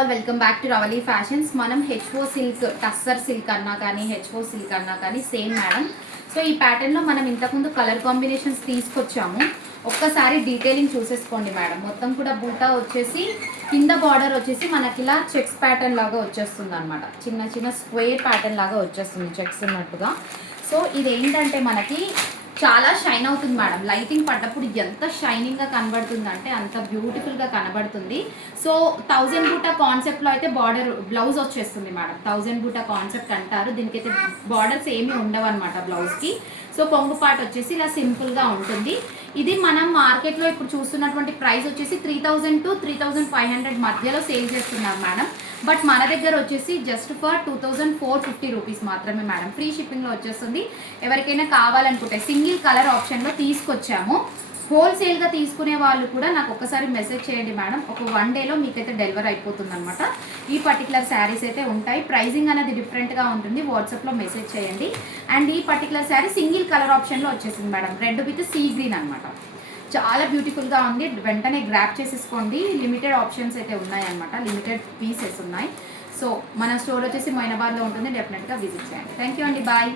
All welcome back to Ravali fashions. మనం HO silk, tussar silk అన్నా కానీ హెచ్ఓ సిల్క్ అన్నా కానీ సేమ్ మేడం. సో ఈ ప్యాటర్న్లో మనం ఇంతకుముందు కలర్ కాంబినేషన్స్ తీసుకొచ్చాము. ఒక్కసారి డీటెయిలింగ్ చూసేసుకోండి మేడం. మొత్తం కూడా బూటా వచ్చేసి కింద బార్డర్ వచ్చేసి మనకి ఇలా చెక్స్ ప్యాటర్న్ లాగా వచ్చేస్తుంది అనమాట. చిన్న చిన్న స్క్వేర్ ప్యాటర్న్ లాగా వచ్చేస్తుంది చెక్స్ ఉన్నట్టుగా. సో ఇది ఏంటంటే మనకి చాలా షైన్ అవుతుంది మేడం. లైటింగ్ పడ్డప్పుడు ఎంత షైనింగ్గా కనబడుతుంది అంటే అంత బ్యూటిఫుల్గా కనబడుతుంది. సో 1000 బూటా కాన్సెప్ట్లో అయితే బార్డర్ బ్లౌజ్ వచ్చేస్తుంది మేడం. 1000 బూటా కాన్సెప్ట్ అంటారు. దీనికైతే బార్డర్స్ ఏమీ ఉండవు అనమాట బ్లౌజ్కి. సో కొంగు పార్ట్ వచ్చేసి ఇలా సింపుల్గా ఉంటుంది. ఇది మనం మార్కెట్లో ఇప్పుడు చూస్తున్నటువంటి ప్రైస్ వచ్చేసి 3000 to 3500 మధ్యలో సేల్ చేస్తున్నారు మేడం. బట్ మన దగ్గర వచ్చేసి జస్ట్ ఫర్ 2450 రూపీస్ మాత్రమే మేడం. ఫ్రీ షిప్పింగ్లో వచ్చేస్తుంది. ఎవరికైనా కావాలనుకుంటే సింగిల్ కలర్ ఆప్షన్లో తీసుకొచ్చాము. హోల్సేల్గా తీసుకునే వాళ్ళు కూడా నాకు ఒకసారి మెసేజ్ చేయండి మేడం. ఒక 1 డేలో మీకైతే డెలివర్ అయిపోతుంది అనమాట. ఈ పర్టికులర్ శారీస్ అయితే ఉంటాయి. ప్రైజింగ్ అనేది డిఫరెంట్గా ఉంటుంది. వాట్సాప్లో మెసేజ్ చేయండి. అండ్ ఈ పర్టికులర్ శారీ సింగిల్ కలర్ ఆప్షన్లో వచ్చేసింది madam. Red with sea green అనమాట. చాలా బ్యూటిఫుల్గా ఉంది. వెంటనే గ్రాప్ చేసేసుకోండి. లిమిటెడ్ ఆప్షన్స్ అయితే ఉన్నాయన్నమాట. లిమిటెడ్ పీసెస్ ఉన్నాయి. సో మన స్టోర్ వచ్చేసి మైనాబాద్లో ఉంటుంది. డెఫినెట్గా విజిట్ చేయండి. థ్యాంక్ యూ అండి. బాయ్.